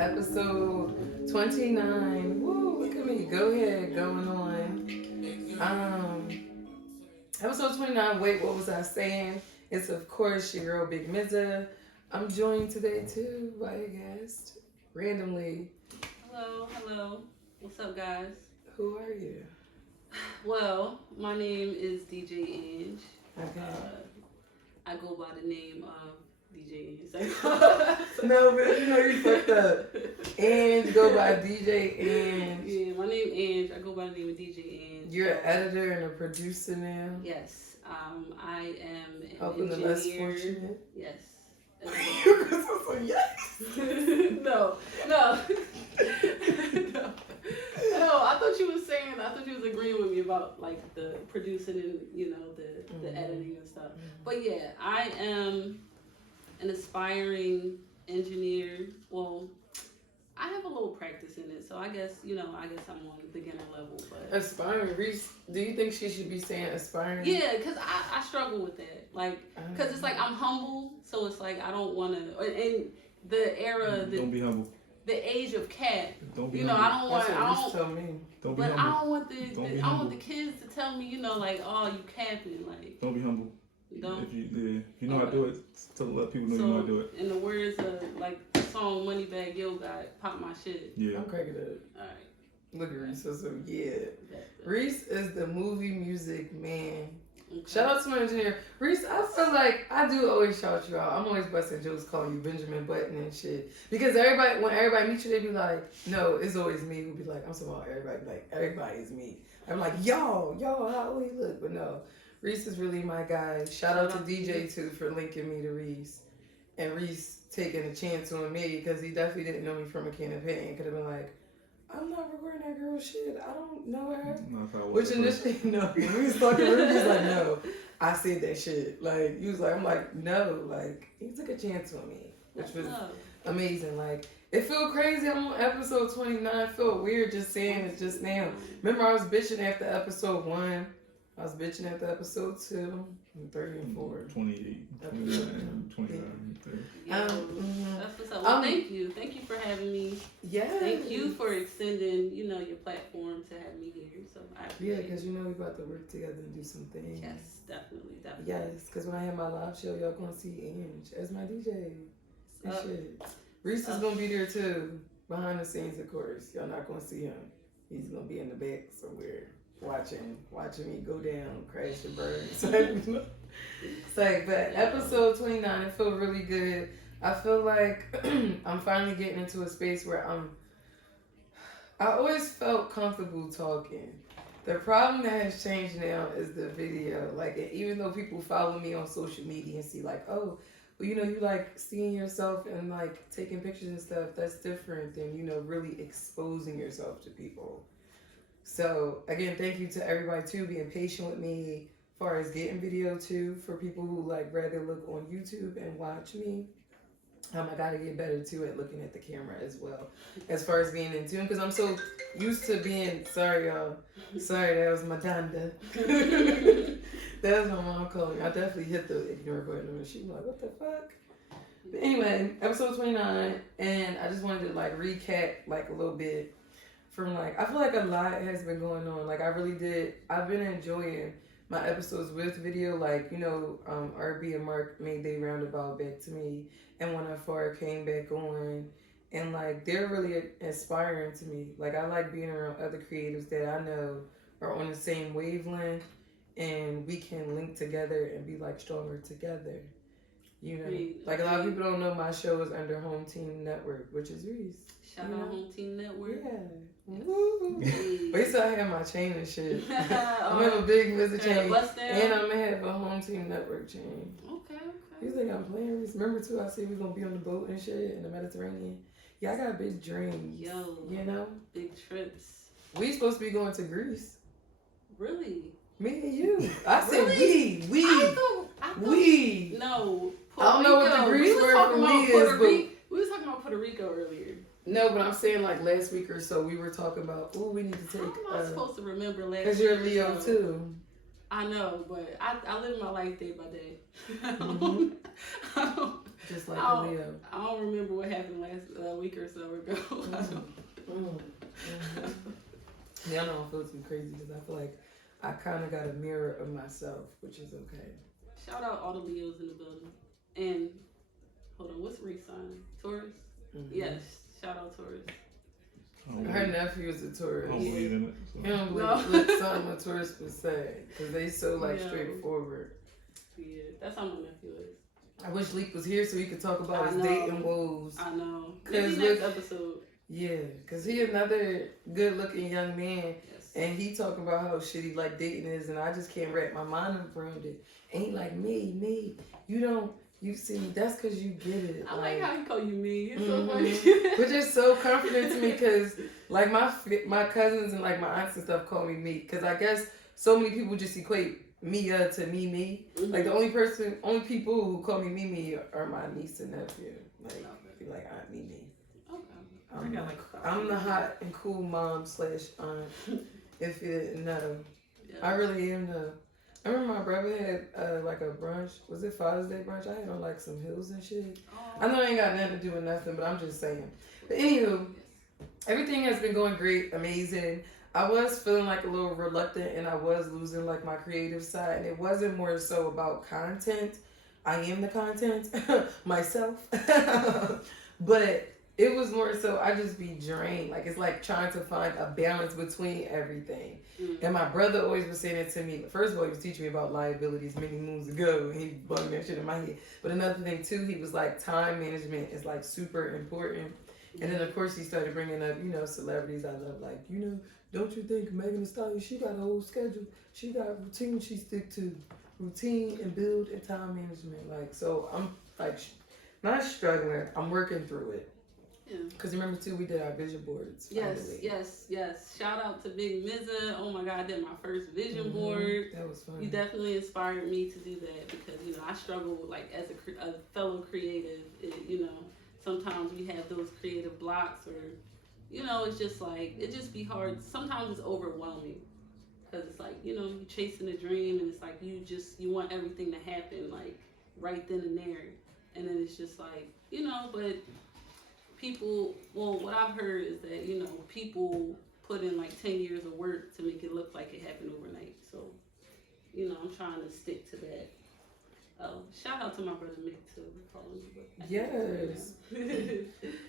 episode 29. Woo, look at me. Go ahead, going on. Episode 29, wait, what was I saying? It's, of course, your girl, Big Mizza. I'm joined today, too, by a guest, randomly. Hello. What's up, guys? Who are you? Well, my name is DJ Ange. Okay. I go by the name of DJ Ange. No, but you know you fucked up. Ange, go by DJ Ange. Yeah, my name Ange. I go by the name of DJ Ange. You're an editor and a producer now. Yes. I am an helping engineer. the less fortunate. Yes. Yes. No. I thought you was agreeing with me about like the producing and the editing and stuff. But yeah, I am an aspiring engineer. Well, I have a little practice in it, so I guess I'm on the beginner level. But aspiring, Reese, do you think she should be saying aspiring? Yeah, because I struggle with that. Like, because it's like I'm humble, so it's like I don't want to. And the era, don't be humble. The age of cat. Don't be humble. Tell me. Don't be but humble. I don't want the kids to tell me, like, oh, you capping, like. Don't be humble. Don't. If you know how to do it, to let people know you know how to do it. In the words of like the song Moneybag Yo got, pop my shit. Yeah. I'm cracking it. All right. Look at Reese. So yeah. Reese is the movie music man. Okay. Shout out to my engineer. Reese, I feel like I do always shout you out. I'm always busting jokes calling you Benjamin Button and shit. Because when everybody meets you, they be like, no, it's always me who be like, I'm talking about everybody. Like, everybody is me. I'm like, y'all, how we look. But no, Reese is really my guy. Shout out to DJ too for linking me to Reese. And Reese taking a chance on me because he definitely didn't know me from a can of paint. Could have been like, I'm not recording that girl shit. I don't know her. Which initially, no. When we was talking, he was like, no, I said that shit. Like, he was like, I'm like, no. Like, he took a chance on me, which was amazing. Like, it felt crazy. I'm on episode 29. It felt weird just saying it just now. Remember, I was bitching after episode 1. I was bitching after episode 2. And 3 and 4. 28, 29, 29, 30. That's what's up. Well, thank you. Thank you for having me. Yeah. Thank you for extending, your platform to have me here. So I appreciate it. Because we about to work together and do some things. Yes, definitely. Yes, because when I have my live show, y'all gonna see Ange as my DJ. And shit. Reese is gonna be there too, behind the scenes, of course. Y'all not gonna see him. He's gonna be in the back somewhere. Watching me go down, crash the birds. But episode 29, it felt really good. I feel like I'm finally getting into a space where I always felt comfortable talking. The problem that has changed now is the video. Like, even though people follow me on social media and see like, oh, well, you like seeing yourself and like taking pictures and stuff, that's different than, really exposing yourself to people. So, again, thank you to everybody, too, being patient with me as far as getting video, too, for people who, rather look on YouTube and watch me. I got to get better, too, at looking at the camera as well, as far as being in tune, because I'm so used to being, sorry, y'all. Sorry, that was my Donda. That was my mom calling. I definitely hit the ignore button, and she was like, what the fuck? But anyway, episode 29, and I just wanted to, recap, a little bit. From I feel like a lot has been going on. I've been enjoying my episodes with video. RB and Mark made their roundabout back to me, and when I far came back on, and they're really inspiring to me. I like being around other creatives that I know are on the same wavelength, and we can link together and be stronger together. A lot of people don't know my show is under Home Team Network, which is Reese. Shout out Home Team Network. Yeah. Yes. Woo. Wait till I have my chain and shit. I'm gonna have a big visit chain. And I'm gonna have a Home Team Network chain. Okay. You think I'm playing Reese? Remember too, I said we're gonna be on the boat and shit in the Mediterranean. Yeah, I got big dreams. Yo. Big trips. We supposed to be going to Greece. Really? Me and you. I said really? we. I thought, we. No. I don't know what the Greece word for me is, but we was talking about Puerto Rico earlier. No, but I'm saying last week or so we were talking about, we need to take. How am I supposed to remember last week? Because you're Leo too. I know, but I live my life day by day. Mm-hmm. just like a Leo. I don't remember what happened last week or so ago. Yeah, I don't feel too crazy because I feel like I kind of got a mirror of myself, which is okay. Shout out all the Leos in the building. And hold on, what's race sign? Taurus? Mm-hmm. Yes, shout out Taurus. Her nephew is a Taurus. I don't believe in it. So. He don't believe something a Taurus would say because they so like straightforward. Yeah, that's how my nephew is. I wish Leek was here so he could talk about his dating woes. I know. Maybe next episode. Yeah, because he another good-looking young man, and he talking about how shitty like dating is, and I just can't wrap my mind around it. Ain't like me, you see, that's because you get it. I like how he call you me. It's so Mm-hmm. funny. Which is so comforting to me because like my cousins and like my aunts and stuff call me because I guess so many people just equate Mia to me. Mm-hmm. Like the only people who call me me are my niece and nephew. Like Aunt Mimi. I'm the hot and cool mom / aunt. If you didn't know, I really am though. I remember my brother had like a brunch. Was it Father's Day brunch? I had on like some heels and shit. I know it ain't got nothing to do with nothing, but I'm just saying. But anywho, everything has been going great, amazing. I was feeling like a little reluctant and I was losing like my creative side. And it wasn't more so about content. I am the content myself. But it was more so I just be drained. Like it's like trying to find a balance between everything. Mm-hmm. And my brother always was saying it to me. First of all, he was teaching me about liabilities many moons ago. And he bugged that shit in my head. But another thing too, he was like time management is like super important. Mm-hmm. And then of course he started bringing up, celebrities I love. Like, don't you think Megan Thee Stallion, she got a whole schedule. She got a routine she stick to. Routine and build and time management. Like, so I'm like not struggling. I'm working through it. Because remember too, we did our vision boards. Finally. Yes. Shout out to Big Mizza. Oh my God, I did my first vision board. That was fun. You definitely inspired me to do that because I struggle like as a fellow creative. Sometimes we have those creative blocks, or it's just like it just be hard. Sometimes it's overwhelming because it's like you're chasing a dream and it's like you want everything to happen like right then and there, and then it's just like but. People, what I've heard is that, people put in like 10 years of work to make it look like it happened overnight. So, I'm trying to stick to that. Shout out to my brother Mick too. Yes.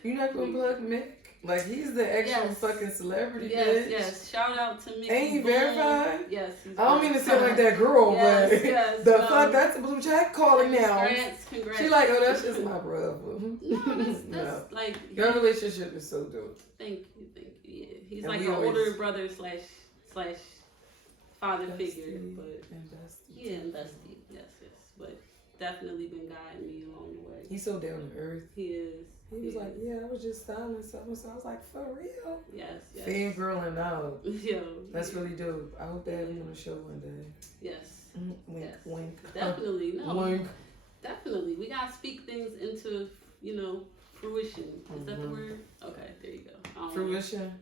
You're not going to plug Mick? Like he's the actual fucking celebrity. Yes. Shout out to Mick. Ain't he verified? Yes. I don't mean to sound like that girl, but fuck, that's a blue jack calling now. Congrats. She like, oh, that's just my brother. That's like your relationship is so dope. Thank you. Yeah, he's like an older brother / father figure, but and bestie. Yes. But definitely been guiding me along the way. He's so down to earth. He is. He was like, I was just styling something. So I was like, for real? Yes. Fangirling out. Yo. That's really dope. I hope they have him on the show one day. Yes. Wink. Definitely. No. Wink. Definitely. We got to speak things into, fruition. Is that the word? Okay, there you go. Fruition?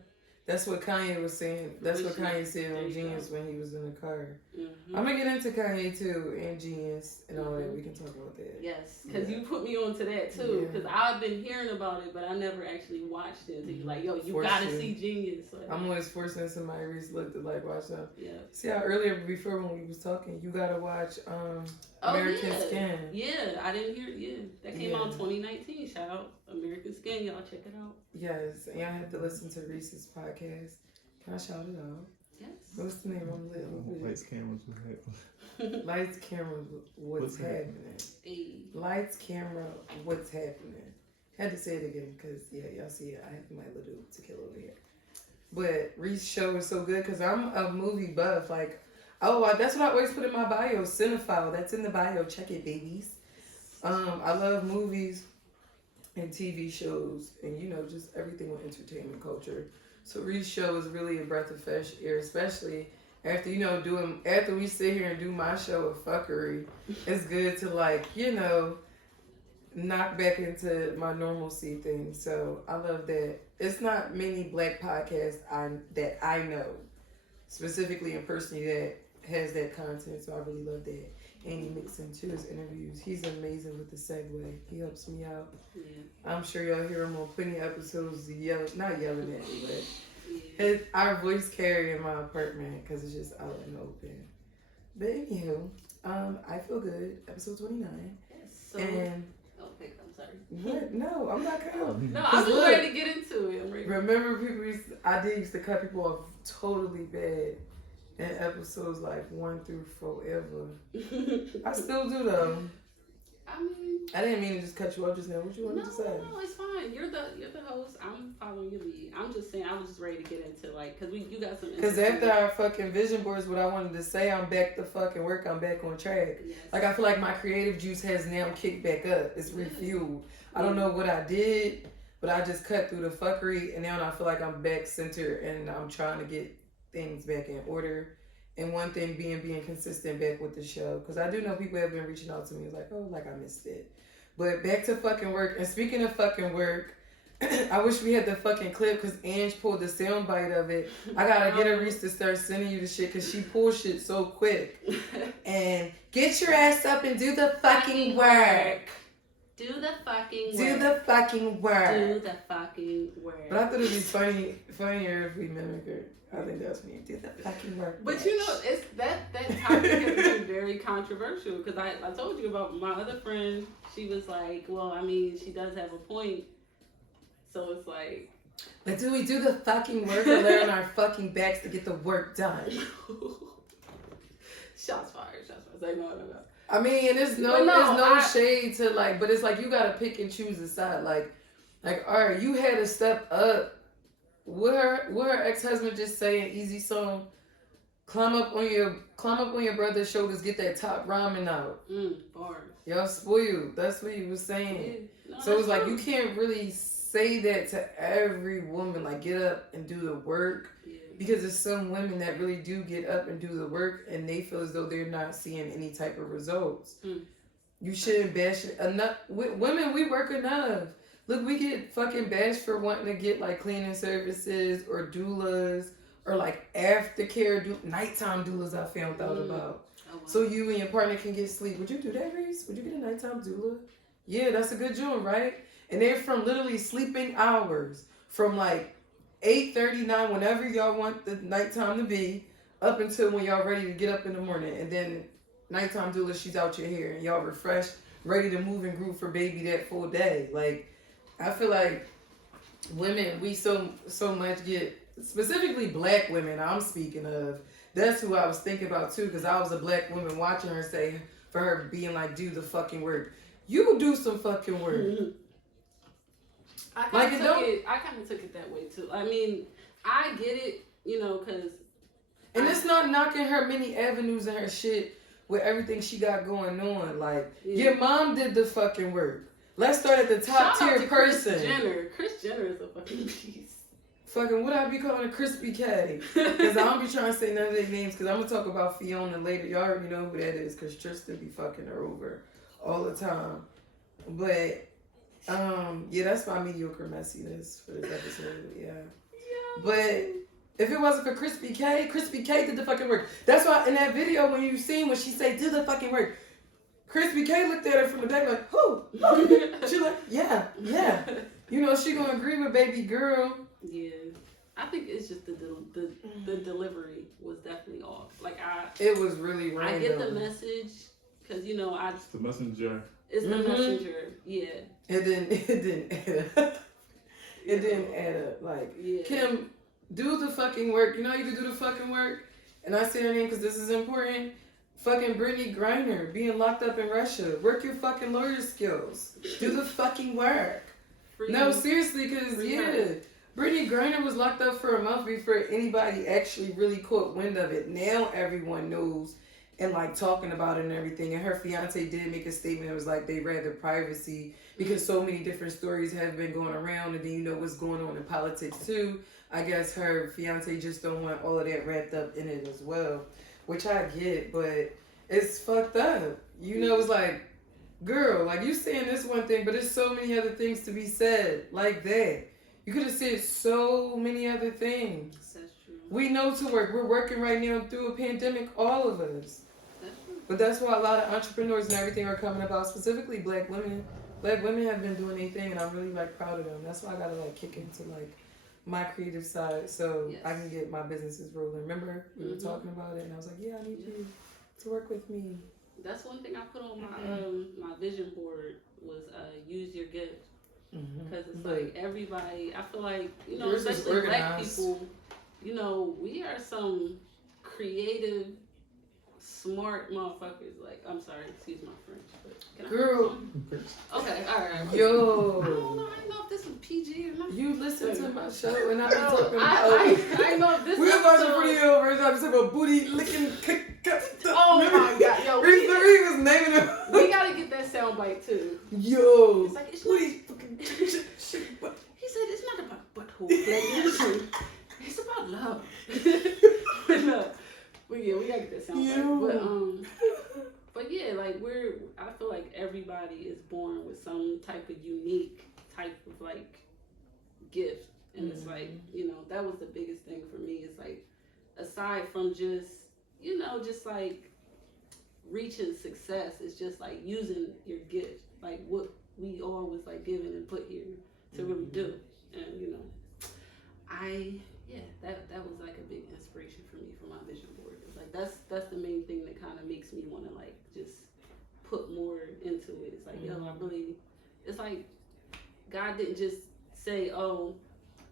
That's what Kanye was saying. That's what Kanye said on Genius when he was in the car. Mm-hmm. I'm going to get into Kanye too and Genius and all that. We can talk about that. Yes, because you put me on to that too. Because I've been hearing about it, but I never actually watched it. So you're like, yo, you got to see Genius. Like, I'm always forcing somebody to look to like watch them. Yeah. See how earlier before when we was talking, you got to watch American Skin. Yeah, I didn't hear it. Yeah, that came out in 2019. Shout out American Skin. Y'all check it out. Yes, and y'all have to listen to Reese's podcast. Can I shout it out? Yes. What's the name of it? Lights, cameras, what's happening? Lights, camera, what's happening? Hey. Lights, camera, what's happening? Had to say it again because, y'all see it. I have my little tequila over here. But Reese's show is so good because I'm a movie buff. Like, that's what I always put in my bio, cinephile. That's in the bio. Check it, babies. I love movies and TV shows and, just everything with entertainment culture. So Reese's show is really a breath of fresh air, especially after, after we sit here and do my show of fuckery. It's good to knock back into my normalcy thing. So I love that. It's not many black podcasts that I know, specifically and personally, that has that content. So I really love that. and he mixed into his interviews. He's amazing with the segue. He helps me out. Yeah. I'm sure y'all hear him on plenty of episodes. Not yelling at me, but Yeah. our voice carry in my apartment because it's just out in the open. But anywho, I feel good. Episode 29. So, And okay, I'm sorry. what? No, I'm not cutting. No, I'm just look, ready to get into it. I'm ready. Remember, I used to cut people off totally bad in episodes like 1 through forever. I still do though. I mean, I didn't mean to just cut you off just now. What you wanted to say? No, it's fine. You're the host. I'm following your lead. I'm just saying I was just ready to get into like because you got some. Because after our fucking vision boards, what I wanted to say, I'm back to fucking work. I'm back on track. Yes. Like I feel like my creative juice has now kicked back up. It's refueled. I don't know what I did, but I just cut through the fuckery, and now I feel like I'm back centered, and I'm trying to get things back in order. And one thing being consistent back with the show, because I do know people have been reaching out to me, like, oh, like I missed it. But back to fucking work. And speaking of fucking work, I wish we had the fucking clip because Ange pulled the sound bite of it. I gotta get her Reese to start sending you the shit because she pulls shit so quick. And get your ass up and do the fucking work. Do the fucking work. Do the fucking work. Do the fucking work. But I thought it'd be funnier if we mimic her. I think that's me. Do the fucking work. But bitch. you know, it's that topic has been very controversial because I told you about my other friend. She was like, well, I mean, she does have a point. So it's like. But do we do the fucking work or lay on our fucking backs to get the work done? Shots fired. Say no. I mean, and there's no shade to like, but it's like you gotta pick and choose a side. Like, all right, you had to step up. What her ex-husband just saying, easy song, climb up on your brother's shoulders, get that top ramen out. Bars. Y'all spoiled. That's what he was saying. Yeah. No, so it's like true. you can't really say that to every woman. Like, get up and do the work. Yeah. Because there's some women that really do get up and do the work and they feel as though they're not seeing any type of results. You shouldn't bash it enough. Women, we work enough. Look, we get fucking bashed for wanting to get like cleaning services or doulas or like aftercare, nighttime doulas I found out about. Oh, wow. So you and your partner can get sleep. Would you do that, Reese? Would you get a nighttime doula? Yeah, that's a good job, right? And they're from literally sleeping hours from like 8:39, whenever y'all want the nighttime to be, up until when y'all ready to get up in the morning. And then nighttime doula, she's out your hair and y'all refreshed, ready to move and groove for baby that full day. Like, I feel like women, we so much get, specifically black women I'm speaking of, that's who I was thinking about too, because I was a black woman watching her say, for her being like, do the fucking work. You do some fucking work. I kind of took it that way too. I mean, I get it, you know, because... And it's not knocking her many avenues in her shit with everything she got going on. Like, your mom did the fucking work. Let's start at the top tier person. Chris Jenner is a fucking beast. Fucking, what I be calling a Crispy K? Because I don't be trying to say none of their names, because I'm going to talk about Fiona later. Y'all already know who that is, because Tristan be fucking her over all the time. But, yeah, that's my mediocre messiness for this episode, yeah. But if it wasn't for Crispy K did the fucking work. That's why in that video when you seen when she say, do the fucking work, Crispy K looked at her from the back like, who? She like, yeah. You know, she gonna agree with baby girl. Yeah. I think it's just the delivery was definitely off. Like, it was really random. I get the message, because, you know, It's the messenger. It's the messenger, yeah. It didn't add up. It didn't add up. Like, Kim, do the fucking work. You know you can do the fucking work? And I say her name because this is important. Fucking Brittany Griner being locked up in Russia. Work your fucking lawyer skills. Do the fucking work. No, seriously, because, Brittany Griner was locked up for a month before anybody actually really caught wind of it. Now everyone knows and, like, talking about it and everything. And her fiance did make a statement. It was like they rather privacy because so many different stories have been going around. And then you know what's going on in politics, too. I guess her fiance just don't want all of that wrapped up in it as well. Which I get, but it's fucked up. You know, it's like, girl, like, you saying this one thing, but there's so many other things to be said like that. You could have said so many other things. That's true. We know to work. We're working right now through a pandemic, all of us. That's true. But that's why a lot of entrepreneurs and everything are coming about, specifically black women. Black women have been doing their thing, and I'm really like proud of them. That's why I gotta like kick into like my creative side so Yes. I can get my businesses rolling. Remember we were Mhm. talking about it, and I was like, yeah, I need you to work with me. That's one thing I put on my vision board was use your gift. Because it's like everybody, I feel like, you know, Yours is especially black organized. people, you know, we are some creative, smart motherfuckers. Like, I'm sorry, excuse my French, but can I? Girl. Okay, alright. Yo. I don't know, I didn't know if this was PG or not. You listen to my show, and I be No, talking about. I know if this We were watching episode- pretty over episode about booty licking. Oh my god, yo, Reese Marie was naming it. we gotta get that soundbite too. Yo. It's like, it's Booty fucking shit. He said it's not about butthole pleasure. It's about love. But yeah, we gotta get that sound but yeah, like I feel like everybody is born with some type of unique type of like gift. And it's like, you know, that was the biggest thing for me. It's like, aside from just, you know, just like reaching success, it's just like using your gift, like what we all was like given and put here to really do. And you know, that was like a big inspiration for me for my vision board. It's like that's the main thing that kind of makes me want to like just put more into it. It's like, yo, I really, it's like God didn't just say, oh,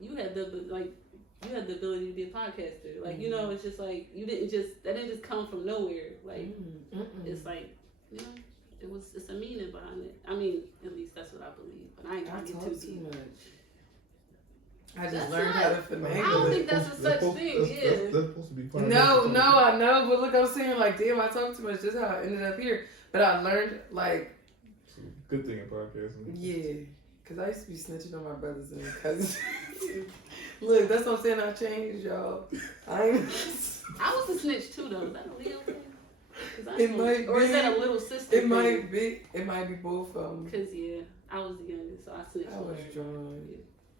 you had the ability to be a podcaster. Like, you know, it's just like that didn't just come from nowhere. Like, it's like, you know, it's a meaning behind it. I mean, at least that's what I believe. But I ain't trying to get too deep. I just learned how to I finagle don't it. think that's a such thing. Yeah. That's supposed to be part of No, it. I know, but look, I'm saying like, damn, I talk too much. This is how I ended up here. But I learned like, It's a good thing in podcasting. yeah, because I used to be snitching on my brothers and cousins. Look, that's what I'm saying. I changed, y'all. I was a snitch too, though. Is that a Leo thing? It might or is be. that a little sister? It might be both of them. Because yeah, I was the youngest, so I snitched. I was on her. drawn. Yeah.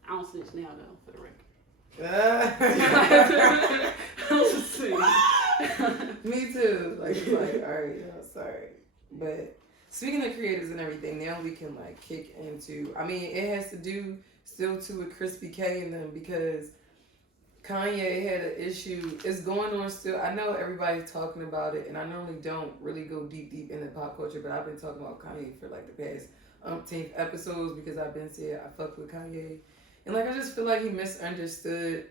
I don't snitch now, though, for the record. Me too. Like, it's like, all right, yo, sorry. But speaking of creators and everything, now we can like kick into. I mean, it has to do still too with Crispy K and them because Kanye had an issue. It's going on still. I know everybody's talking about it, and I normally don't really go deep into pop culture, but I've been talking about Kanye for like the past umpteenth episodes because I've been saying I fuck with Kanye. And like I just feel like he misunderstood,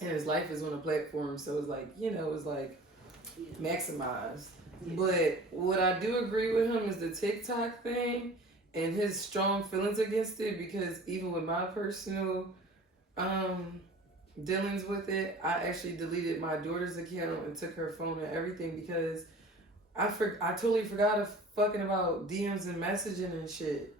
and his life is on a platform, so it's like, you know, it's like maximized. Yeah. But what I do agree with him is the TikTok thing and his strong feelings against it, because even with my personal dealings with it, I actually deleted my daughter's account and took her phone and everything because I totally forgot of fucking about DMs and messaging and shit.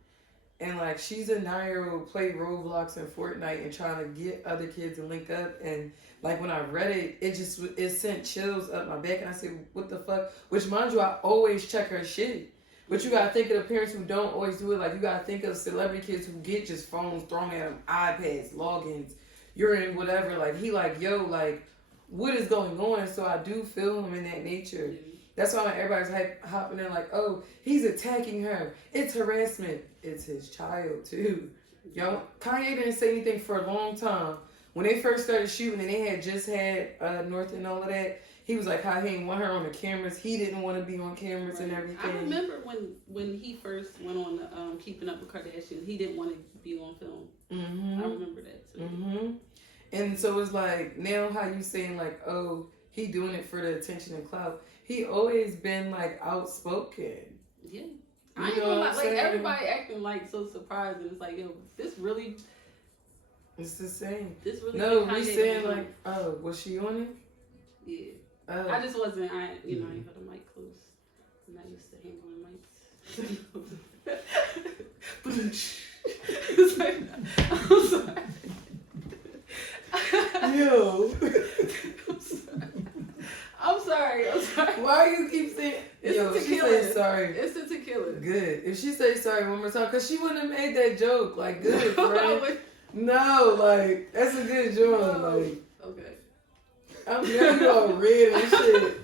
And like, she's a 9-year-old, play Roblox and Fortnite and trying to get other kids to link up. And like, when I read it, it sent chills up my back. And I said, what the fuck? Which, mind you, I always check her shit. But you gotta think of the parents who don't always do it. Like, you gotta think of celebrity kids who get just phones thrown at them, iPads, logins, urine, whatever. Like, he like, yo, like, what is going on? So I do feel him in that nature. That's why everybody's hopping in like, oh, he's attacking her. It's harassment. It's his child, too. Yo, Kanye didn't say anything for a long time. When they first started shooting and they had just had North and all of that, he was like, how he didn't want her on the cameras. He didn't want to be on cameras and everything. I remember when he first went on Keeping Up with Kardashians, he didn't want to be on film. Mm-hmm. I remember that, too. Mm-hmm. And so it's like, now how you saying like, oh, he doing it for the attention and clout. He always been like outspoken. Yeah. I ain't gonna lie, like everybody acting like so surprised, and it's like, yo, this really. It's the same. This really. No, we saying like, oh, was she on it? Yeah. Oh. I just wasn't. I ain't got the mic close. I'm not used to hang on mics. It's like, I'm sorry. Yo. I'm sorry. Why you keep saying? It's yo, the she tequila. say sorry. It's the tequila. Good. If she say sorry one more time, because she wouldn't have made that joke. Like, good, friend. No, like, that's a good joke. No. Like, okay. I'm glad you all red and shit.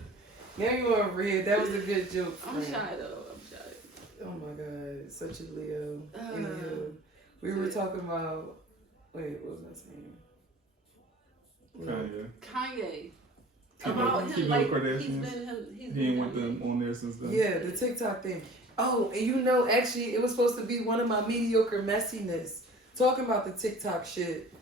Now you are red. That was a good joke. I'm friend. shy though. I'm shy. Oh my god, such a Leo. Uh, Leo. We were talking about. Wait, what was I saying? Kanye. Kanye. About him, Keeping like up with he's Kardashians. been He ain't went them on there since then. Yeah, the TikTok thing. Oh, and you know, actually, it was supposed to be one of my mediocre messiness talking about the TikTok shit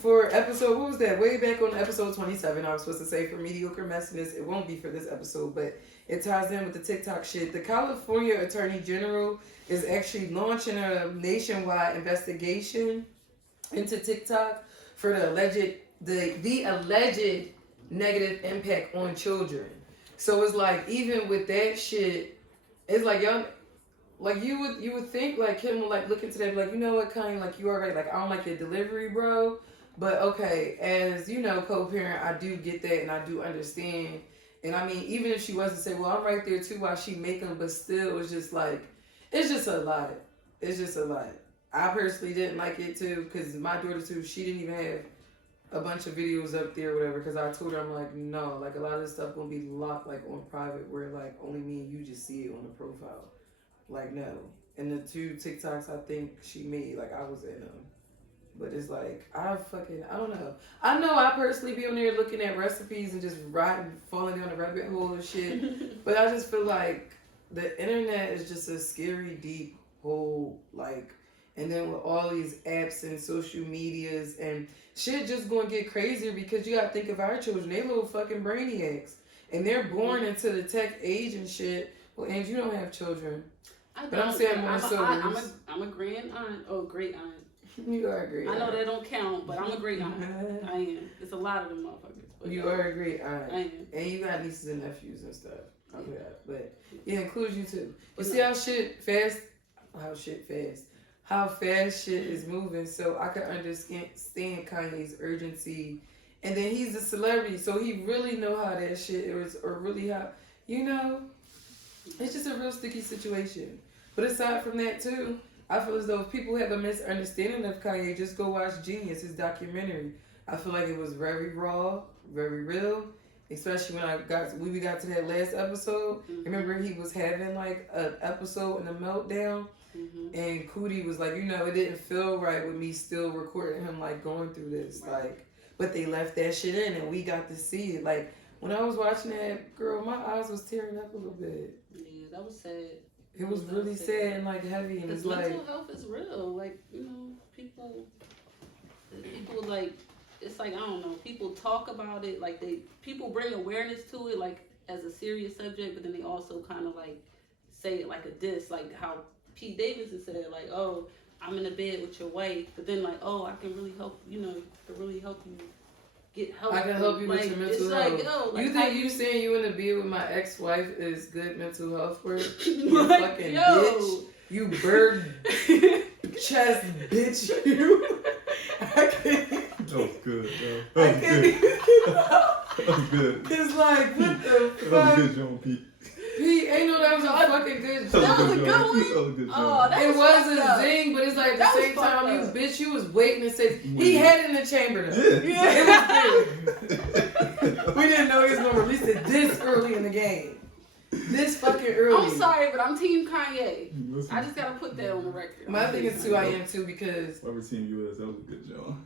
for episode. What was that? Way back on episode 27, I was supposed to say for mediocre messiness. It won't be for this episode, but it ties in with the TikTok shit. The California Attorney General is actually launching a nationwide investigation into TikTok for the alleged negative impact on children. So it's like, even with that shit, it's like y'all, like you would think like him would like look into that, like, you know what, Kanye, like you already, like I don't like your delivery, bro, but okay, as you know, co-parent, I do get that and I do understand, and I mean, even if she was to say, well, I'm right there too while she making them, but still, it's just like, it's just a lot. It's just a lot. I personally didn't like it too, because my daughter too, she didn't even have a bunch of videos up there or whatever, because I told her, I'm like, no, like a lot of this stuff gonna be locked like on private where like only me and you just see it on the profile. Like, no. And the 2 TikToks I think she made, like I was in them. But it's like, I don't know. I know I personally be on there looking at recipes and just falling down the rabbit hole and shit. But I just feel like the internet is just a scary, deep hole, like, and then with all these apps and social medias and shit just gonna get crazier, because you gotta think of our children, they little fucking brainiacs. And they're born into the tech age and shit. Well, and you don't have children. But I'm saying more so. I'm a grand aunt or great aunt. You are a great aunt. I know that don't count, but I'm a great aunt. I am. It's a lot of them motherfuckers. But You are a great aunt. I am. And you got nieces and nephews and stuff. Okay, but yeah, includes you too. But You see how fast shit is moving. So I can understand Kanye's urgency, and then he's a celebrity, so he really know how that shit is, or really how, you know, it's just a real sticky situation. But aside from that too, I feel as though if people have a misunderstanding of Kanye, just go watch Genius, his documentary. I feel like it was very raw, very real. Especially when we got to that last episode. Mm-hmm. Remember, he was having like an episode and a meltdown, and Cootie was like, you know, it didn't feel right with me still recording him like going through this, like, but they left that shit in and we got to see it. Like, when I was watching that, girl, my eyes was tearing up a little bit. Yeah, that was sad. It was really sad and like heavy, and it's like mental health is real. Like, you know, people like, it's like, I don't know, people talk about it, like people bring awareness to it like as a serious subject, but then they also kind of like say it like a diss, like how Pete Davidson said, like, oh, I'm in a bed with your wife, but then like, oh, I can really help, you know, to really help you get help. I can help you with your mental health. Like, yo, like, you think you saying you in the bed with my ex-wife is good mental health work? You like, fucking yo. bitch. You bird chest bitch. You. I can't. That was good, yo. I can't even keep up. That was good. It's like, what the That was fuck? good, John Pete. Pete, ain't know that was a fucking good joke. That was a good John. one? That was a good Oh, John. that It was was fucked up. a zing, but it's like at That the was same time, you fucked up. bitch, you was waiting to say, he had it in the chamber though. Yeah. It was good. We didn't know he was going to release it this early in the game. This fucking early. I'm sorry, but I'm Team Kanye. Listen, I just gotta put that on the record. My thing is too, I am too, because whoever team you is, that was a good John.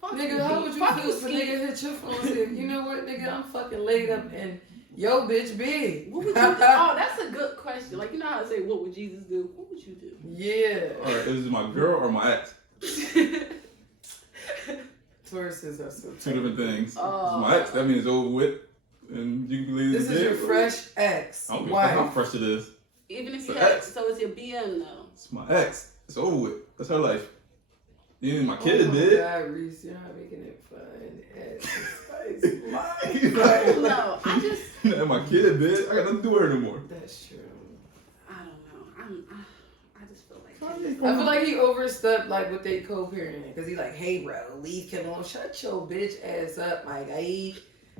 Fuck nigga, how would you Fuck feel if a Skeet. nigga hit your phone and said, you know what, nigga, I'm fucking laid up and yo bitch big. What would you do? Oh, that's a good question. Like, you know how I say, what would Jesus do? What would you do? Yeah. Alright, is it my girl or my ex? Versus us. Two different things. Oh. It's my ex, that means it's over with. And you can leave This is your fresh ex. I don't give a fuck how Wife. fresh it is. Even if It's you an had, ex. so it's your BM though. It's my ex. It's over with. That's her life. You ain't my Oh kid, my bitch. God, Reese, you're not making it fun. No, I just, Not my kid, bitch. I got nothing to do with her no more. That's true. I don't know. I just feel like. I feel like he overstepped like with they co-parenting, because he like, hey bro, leave Kim alone. Shut your bitch ass up, my guy.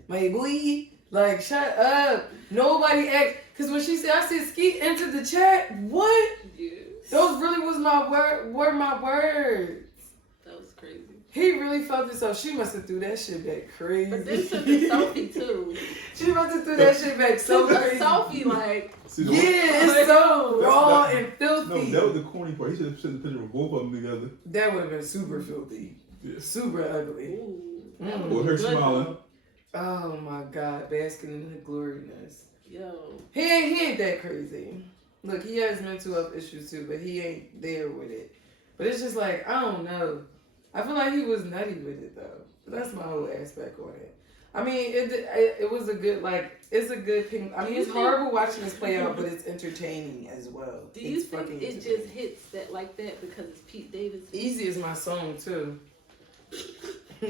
My boy. Like, shut up. Nobody asked. Because when she said, I said, Skeet entered the chat. What? Yes. Those really was my word. Were my words. That was crazy. He really felt it, so she must have threw that shit back crazy. But then took a selfie too. She must have threw that shit back so Took a crazy. selfie like. See, Yeah, it's so raw and filthy. No, that was the corny part. He should have sent the picture of both of them together. That would have been super filthy. Yeah. Super ugly. Ooh, that would've Or been her good, smiling. though. Oh my God, basking in the gloriness. Yo. He ain't that crazy. Look, he has mental health issues too, but he ain't there with it. But it's just like, I don't know. I feel like he was nutty with it though. That's my whole aspect on it. I mean, it was a good, like, it's a good thing. I mean, it's horrible watching this play out, but it's entertaining as well. Do you It's think fucking it just hits that like that because it's Pete Davidson? Easy is my song too. I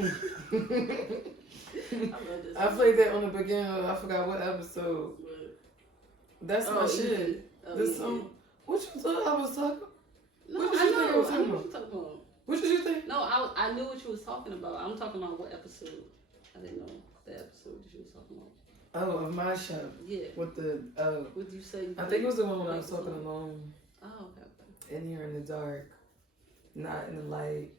love this. I played that on the beginning of, I forgot what episode. But- That's my Easy. shit. Oh, This Easy. song. What you thought I was talking? No, What did I you think I know. was I talking know about? what you're talking about. What did you think? No, I knew what you was talking about. I'm talking about what episode. I didn't know the episode that you was talking about. Oh, of my show. Yeah. With the, What did you say? I think it was the one when I was talking alone. Oh, okay. In here in the dark. Not in the light.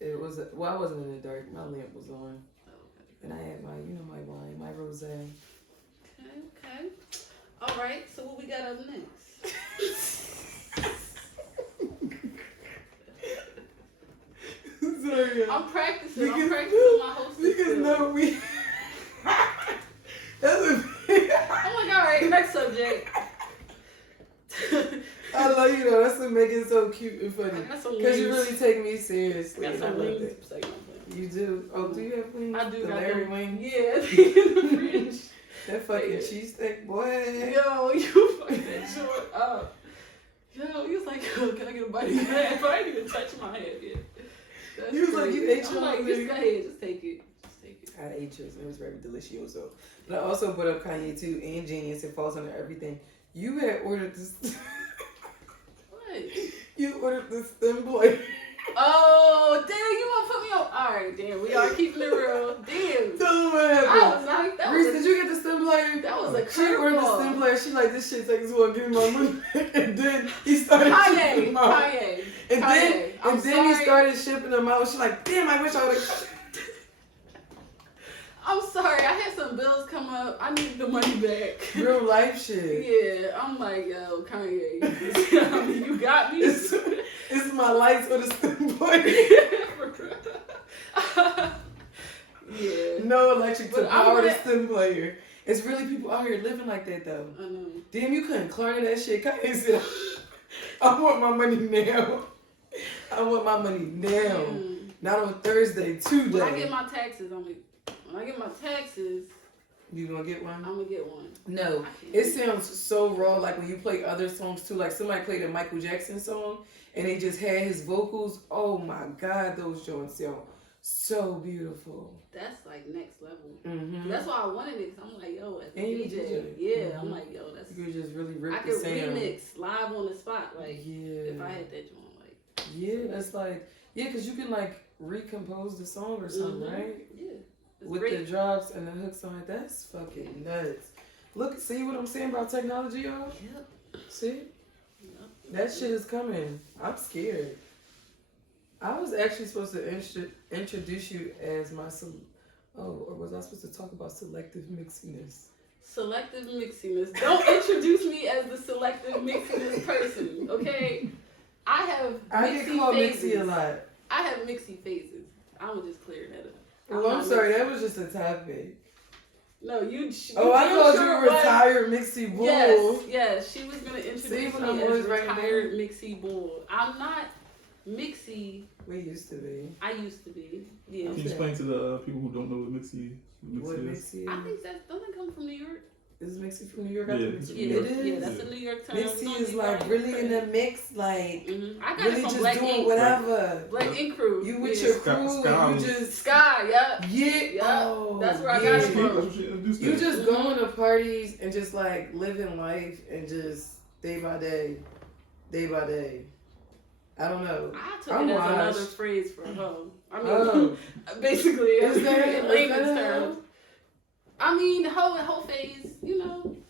It was, well, I wasn't in the dark. My lamp was on. Oh, okay. And I had my, you know, my wine, my rosé. Okay. All right. So what we got up next? Sorry. I'm practicing. I'm Because- practicing my hosting Because skills. no, we. That's a. Oh my God! All right. Next subject. I love you though. That's what make it so cute and funny. I got some Because you wings. really take me seriously. I got and I some love wings. it. Second, You do? Oh, do you have wings? I do The got Larry them. wing? Yeah, in the fridge. That fucking Yeah. cheesesteak, boy. Yo, you fucked that short up. Yo, he was like, yo, can I get a bite of your head? But I didn't even touch my head yet. That's He was like, crazy. you ate I'm your like, own just thing. go ahead, just take it. Just take it. I ate yours and it was very delicioso. But I also put up Kanye too and Genius. It falls under everything. You had ordered this. What? You ordered the stem blade. Oh, damn, you want to put me on? All right, damn, we are keeping it real. Damn. Tell them what I happened. was like, that Reese, was did you get the stem blade? that was a She ordered the stem curveball. blade. She like, this shit takes well, give me my money. And then he started shipping Kanye, them out. Kanye. And Kanye, I'm then he sorry. started shipping them out. She like, damn, I wish I would have. I'm sorry, I had some bills come up. I needed the money back. Real life shit. Yeah, I'm like, yo, Kanye, you got me. It's my lights with a stem blade. Yeah. No electric to But I'm power the gonna- stem player. It's really people out here living like that though. I know. Damn, you couldn't Klarna that shit. Kanye said, I want my money now. I want my money now. Mm. Not on Thursday, today. When I get my taxes, You gonna get one? I'm gonna get one. No. I can't. It sounds so raw, like when you play other songs too. Like somebody played a Michael Jackson song and they just had his vocals. Oh my God, those joints sound so beautiful. That's like next level. Mm-hmm. That's why I wanted it. Cause I'm like, yo, as a And you DJ, DJ. yeah, I'm Mhm. like, yo, that's. You could just really I rip the could sound. remix live on the spot, like Yeah. if I had that joint, like. Yeah, it's like, yeah, because you can like recompose the song or something, Mhm. right? Yeah. It's With great. the drops and the hooks on it. That's fucking nuts. Look, see what I'm saying about technology, y'all? Yep. See? Yep. That shit is coming. I'm scared. I was actually supposed to introduce you as my, or was I supposed to talk about selective mixiness? Selective mixiness. Don't introduce me as the selective mixiness person, okay? I have I mixy get called phases. mixy a lot. I have mixy phases. I'm gonna just clear that up. Well, I'm not sorry, mixy. that was just a topic. No, you. Oh, I damn thought sure you was. retired mixy bull. Yes. She was gonna introduce See what me I'm as always writing retired mixy bull. I'm not mixy. We used to be. I used to be. Yeah. Can you explain to the people who don't know what mixy What is? mixy I is? think that doesn't come from New York. Is Mixie from New York? Yeah, I it's think from Yeah, New it is. yeah, that's a New York term. Mixie is like really in the mix, like Mm-hmm. I got really it from just Black doing Ink. whatever. Black Ink Crew. You with yeah. your crew Sky and you was- just Sky, yep. yeah. Yep. Oh, That's where I yeah. got it That's from. what she introduced You us. just Mhm. going to parties and just like living life and just day by day, day by day. I don't know. I took I'm it as washed. another phrase for hoe. I mean, Oh, basically, is that in layman's a hoe? terms. I mean, hoe phase, you know.